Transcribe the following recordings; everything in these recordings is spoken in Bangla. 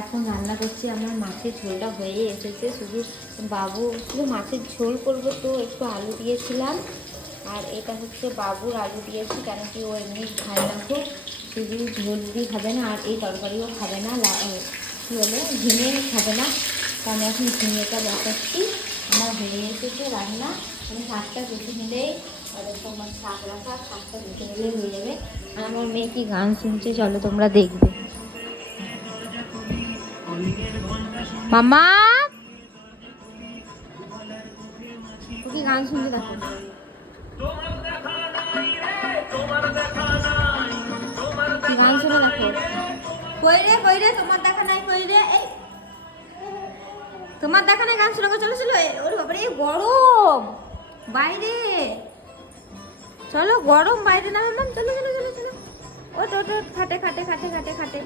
এখন রান্না করছি। আমার মাছের ঝোলটা হয়ে এসেছে, শুধু মাছের ঝোল করবো, তো একটু আলু দিয়েছিলাম। আর এটা হচ্ছে বাবুর আলু দিয়েছি, কেন কি ও এমনি খায় না, খুব শুধু ঝোল দিয়ে খাবে না, আর এই তরকারিও খাবে না, কী বলে ঝিঙে খাবে না। তো আমি এখন ঝিঙেটা বসাচ্ছি। আমার হয়ে এসেছে রান্না। আমি শাকটা বেশি নিলেই তোমার শাক রাখা, শাকটা বেশি নিলেই হয়ে যাবে। আর আমার মেয়ে কি গান শুনছে, চলো তোমরা দেখবে। মামা কি গান শুনতে দেখো, গান শুনে দেখো। কই রে তোমার দেখা নাই, কই রে এই তোমার দেখা নাই, গান শোনা। চলো চলো, ওরে বাবারে গরম বাইরে, চলো গরম বাইরে না ম্যাম, চলো চলো চলো চলো। ওঠো ওঠো, খাটে খাটে খাটে খাটে খাটে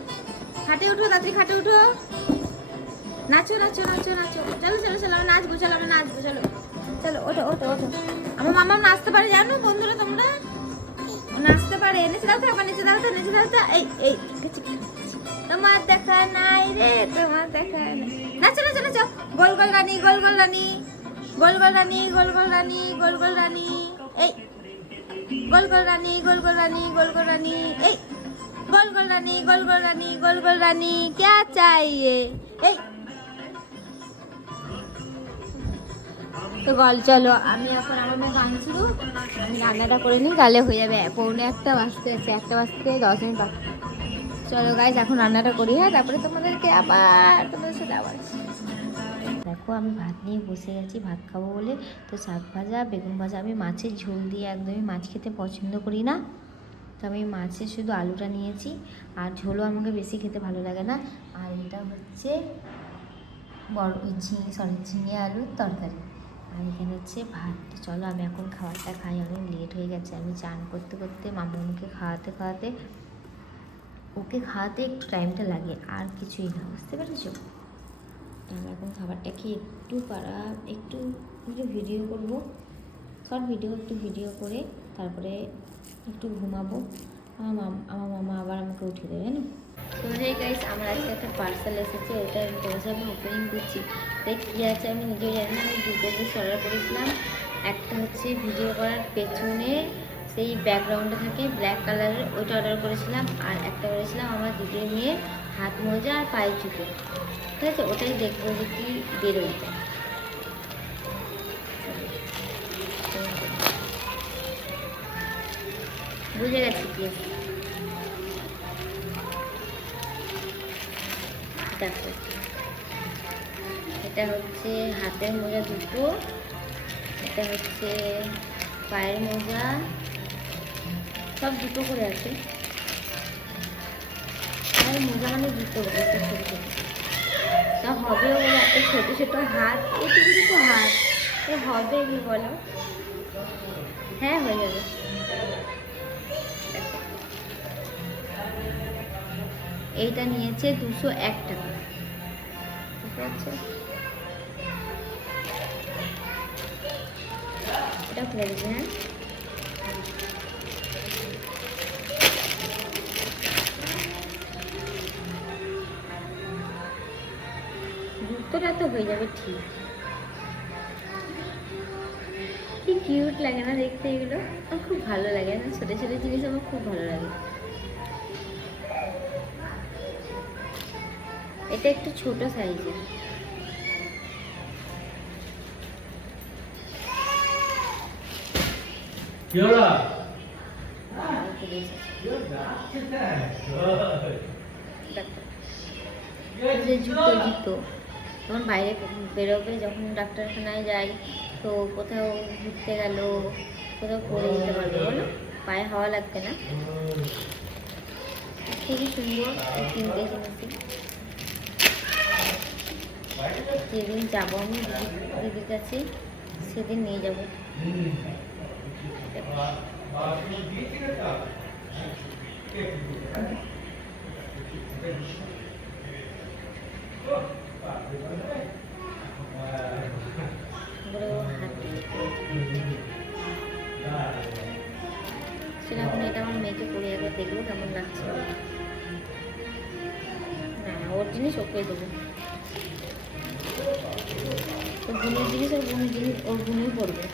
খাটে উঠো, তাড়াতাড়ি খাটে উঠো, নাচো নাচো নাচো নাচো, চলো চলো চলো, আমরা নাচবো, চলো আমরা নাচবো, চলো চলো, ওঠো ওঠো ওঠো। আমার মামা নাচতে পারে জানো বন্ধুরা, তোমরা নাচতে পারে। নিচে দাও তো, আবার নিচে দাও তো, নিচে দাও তো, এই এই তোমার দেখা নাই রে, তোমার দেখা নাই। নাচো নাচো নাচো, গোল গোল রানী, গোল গোল রানী, গোল গোল রানী, গোল গোল রানী, গোল গোল রানী, এই গোল গোল রানী, গোল গোল রানী, গোল গোল রানী, এই গোল গোল রানী, গোল গোল রানী, গোল গোল রানী, क्या चाहिए এই। তো বল চলো, আমি এখন আমার গান শুরু, আমি রান্নাটা করে নিই, তাহলে হয়ে যাবে। 1:45 বাজতে আছে, 1টা বাজতে 10 মিনিট বাকি। চলো গাইজ, এখন রান্নাটা করি, হ্যাঁ, তারপরে তোমাদের সাথে আবার। দেখো আমি ভাত নিয়ে বসে গেছি, ভাত খাবো বলে। তো শাক ভাজা, বেগুন ভাজা, আমি মাছের ঝোল দিয়ে একদমই মাছ খেতে পছন্দ করি না, তো আমি মাছের শুধু আলুটা নিয়েছি, আর ঝোলও আমাকে বেশি খেতে ভালো লাগে না। আর এটা হচ্ছে ঝিঙে আলুর তরকারি, আর এখানে হচ্ছে ভাত। চলো আমি এখন খাবারটা খাই, অনেক লেট হয়ে গেছে। আমি চান করতে করতে মামুকে খাওয়াতে খাওয়াতে, ওকে খাওয়াতে একটু টাইমটা লাগে, আর কিছুই না, বুঝতে পেরেছো? আমি এখন খাবারটা খেয়ে একটু ভিডিও করব, শর্ট ভিডিও, একটু ভিডিও করে তারপরে একটু ঘুমাবো। আমার মামা আবার আমাকে উঠিয়ে দেবে না। তো হেই গাইস, আমার আজকে একটা পার্সেল এসেছে, ওটা আমি তোমার সামনে ওপেনিং করছি। তাই কী আছে আমি নিজেও জানি না। আমি দুটো পিস অর্ডার করেছিলাম। একটা হচ্ছে ভিডিও করার পেছনে সেই ব্যাকগ্রাউন্ডে থাকে ব্ল্যাক কালারের, ওইটা অর্ডার করেছিলাম। আর একটা করেছিলাম আমার দিদির মেয়ের হাত মোজা আর পায়ের জুতো, ঠিক আছে? ওটাই দেখবো যে কী বেরোয়। বুঝে গেছি কি দেখো, এটা হচ্ছে হাতের মোজা দুটো, এটা হচ্ছে পায়ের মোজা, সব দুটো করে আছে। পায়ের মোজা মানে দুটো, একটা ছোটো ছোটো, তা হবে বলে এত ছোটো ছোটো হাত, এটুকু দুটো হাত, এ হবে কি বলো? হ্যাঁ হয়ে যাবে। এইটা নিয়েছে 201 টাকা, বুঝতে পারছো? এটা খুলে দিচ্ছি, হ্যাঁ। জুতোটা তো হয়ে যাবে ঠিক। কি কিউট লাগে না দেখতে এগুলো, আমার খুব ভালো লাগে না, ছোটো ছোটো জিনিস আমার খুব ভালো লাগে। এটা একটু ছোট সাইজের। জুতো জুতো যখন বাইরে বেরোবে, যখন ডাক্তারখানায় যাই, তো কোথাও ঘুরতে গেল, কোথাও পরে যেতে পারবে, বলো, পায়ে হাওয়া লাগবে না। খুবই সুন্দর কিনতে কিনেছি। যেদিন যাবো আমি দিদির কাছে, সেদিন নিয়ে যাবো। সেটা এখন এটা আমার মেয়েকে পরে একবার দেখবো কেমন লাগছে। না ও ওর জিনিস ওকে দেবো, ওর বোনের জিনিস ওর বোনের জিনিস ওর বোনই পড়বে।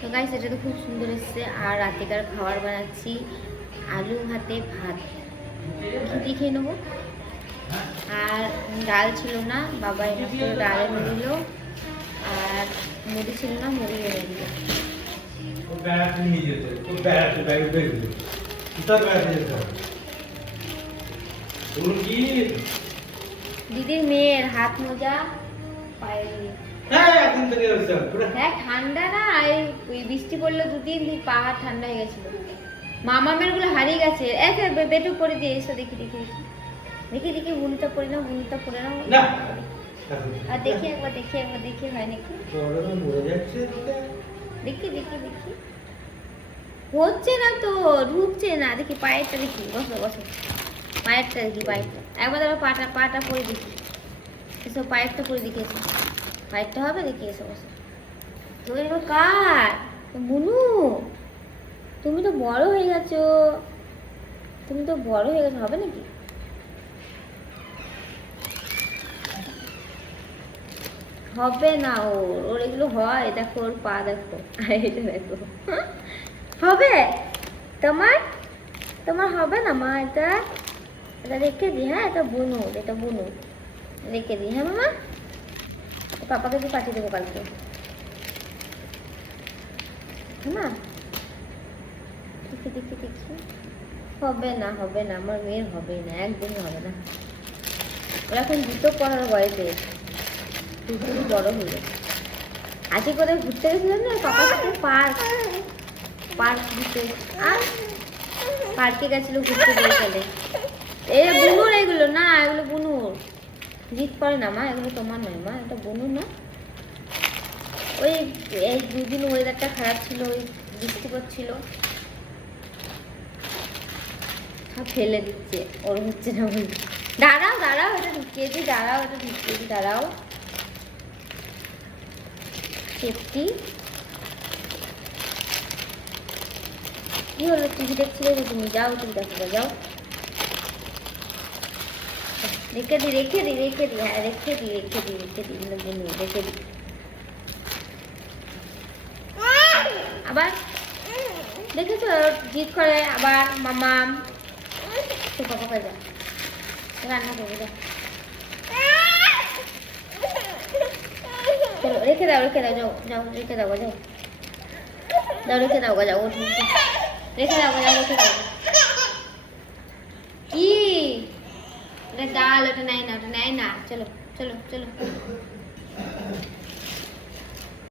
তো গাইস এটা তো খুব সুন্দর এসছে। আর রাতেকার খাবার বানাচ্ছি আলু ভাতে ভাত, ঘি খেয়ে নেবো। আর ডাল ছিল না, বাবা একটু ডাল এনে দিল, আর মুড়ি ছিল না, মুড়ি এনে দিল। দিদির মেয়ের হাত মোজা পায়ে হ্যাঁ ঠান্ডা না, ওই বৃষ্টি পড়লো দুদিন, পা হাত ঠান্ডা হয়ে গেছিল। মামামের গুলো হারিয়ে গেছে। বেটু পরে দিয়ে এসো, দেখি দেখি দেখি দেখি দেখি বুনটা পরে নাও, বুনটা পরে নাও। আর দেখি একবার, দেখি একবার, দেখি হয় নাকি, দেখি দেখি দেখি হচ্ছে না তো, ঢুকছে না। দেখি পায়েরটা দেখি, বসো বসো, পায়েরটা দেখি, পায়েরটা একবার ধরো, পাটা পাটা পরে দেখি এসব, পায়েরটা পরে দেখি এসো, পায়েরটা হবে দেখি এসো, বসো। তো এবার কার বুনু, তুমি তো বড় হয়ে গেছো, তুমি তো বড় হয়ে গেছো, হবে নাকি? হবে না, ওর এগুলো হয়, দেখো ওর পা দেখো, আর এটা দেখো, হবে তোমার, তোমার হবে না মা? এটা এটা রেখে দিই, হ্যাঁ এটা বুনু, এটা বুনু রেখে দিই, হ্যাঁ মামা, পাপাকে তো পাঠিয়ে দেবো কালকে, হ্যাঁ দেখি দেখি দেখি, হবে না হবে না, আমার মেয়ের হবেই না, একদমই হবে না। ওরা এখন জুতো পরার বয়সে, জুতো বড় হয়ে গেছে। আজকে কোথায় ঘুরতে গেছিলাম না পাপার সাথে, পার্ক পার্ক ঘুরতে, আর পার্কে গেছিল ঘুরতে গেলে। এ বুনুর এগুলো না, এগুলো বুনুর, জিত করে না মা, এগুলো তোমার নয় মা, এটা বুনুর না। ওই এই দুদিন ওয়েদারটা খারাপ ছিল, ওই বৃষ্টি পড়ছিল, ফেলে দিচ্ছে, ওর হচ্ছে না বলি। দাঁড়াও দাঁড়াও, এটা ঢুকিয়েছি, দাঁড়াও, এটা ঢুকিয়েছি, দাঁড়াও। সেফটি কি হলো, টিভি দেখছিলে যে তুমি? যাও তুমি দেখো, যাও, রেখে দি রেখে দি রেখে দি, হ্যাঁ রেখে দি রেখে দি রেখে দি, রেখে দি। আবার দেখেছো জিদ করে, আবার মামাম তো পাপা করে, যা রান্না করবো, যা চলো, রেখে দাও রেখে দাও, যাও যাও রেখে দাও, যাও যাও রেখে দাও, যাও ওঠো, রেখে দাও, যাও রেখে দাও। কি ওটা ডাল, ওটা নেয় না, ওটা নেয় না, চলো চলো চলো।